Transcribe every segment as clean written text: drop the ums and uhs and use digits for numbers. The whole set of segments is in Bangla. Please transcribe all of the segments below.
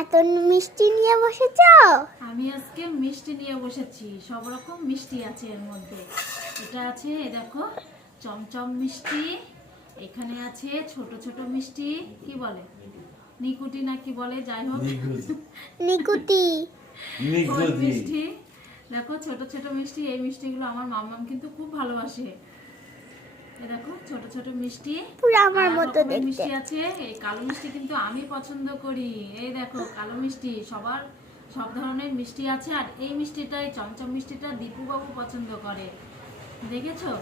এত মিষ্টি নিয়ে বসেছো? আমি আজকে মিষ্টি নিয়ে বসেছি, সব রকম মিষ্টি আছে এর মধ্যে। এটা আছে, এই দেখো, চমচম মিষ্টি। এখানে আছে ছোট ছোট মিষ্টি, কি বলে, নিকুটি না কি বলে, যাই হোক, নিকুতি। ওই মিষ্টি। দেখো ছোট ছোট মিষ্টি, এই মিষ্টিগুলো আমার মাম্মাম কিন্তু খুব ভালোবাসে। এই দেখো ছোট ছোট মিষ্টি, পুরো আমার আর মতো রকমের দেখতে। মিষ্টি আছে। এই কালো মিষ্টি কিন্তু আমি পছন্দ করি। এই দেখো কালো মিষ্টি, সবার সব ধরনের মিষ্টি আছে। আর এই মিষ্টিটাই, চমচম মিষ্টিটা, দীপু বাবু পছন্দ করে, দেখেছো?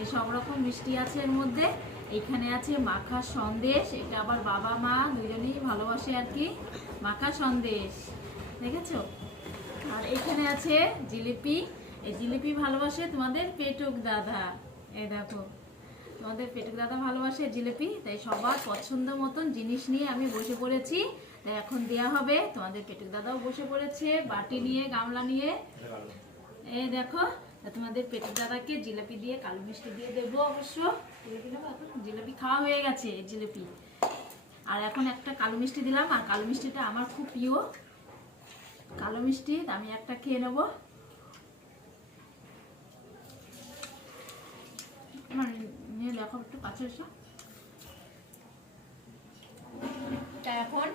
এই সব রকম মিষ্টি আছে এর মধ্যে। এখানে আছে মাখা সন্দেশ, এটা আবার বাবা মা দুজনেই ভালোবাসে আর কি, মাখা সন্দেশ, দেখেছো? আর এখানে আছে জিলিপি, এই জিলিপি ভালোবাসে তোমাদের পেটুক দাদা। এই দেখো, তোমাদের পেটুক দাদা ভালোবাসে জিলিপি, তাই সবার পছন্দ মতন জিনিস নিয়ে আমি বসে পড়েছি। তাই এখন দেয়া হবে, তোমাদের পেটুক দাদাও বসে পড়েছে বাটি নিয়ে, গামলা নিয়ে। এই দেখো, তোমাদের পেটুক দাদাকে জিলিপি দিয়ে, কালো মিষ্টি দিয়ে দেবো অবশ্য। জিলিপি নেবো এখন? জিলিপি খাওয়া হয়ে গেছে, জিলিপি। আর এখন একটা কালো মিষ্টি দিলাম, আর কালো মিষ্টিটা আমার খুব প্রিয় কালো মিষ্টি, আমি একটা খেয়ে নেবো। নিয়ে দেখো একটু কাছে এসো। তা এখন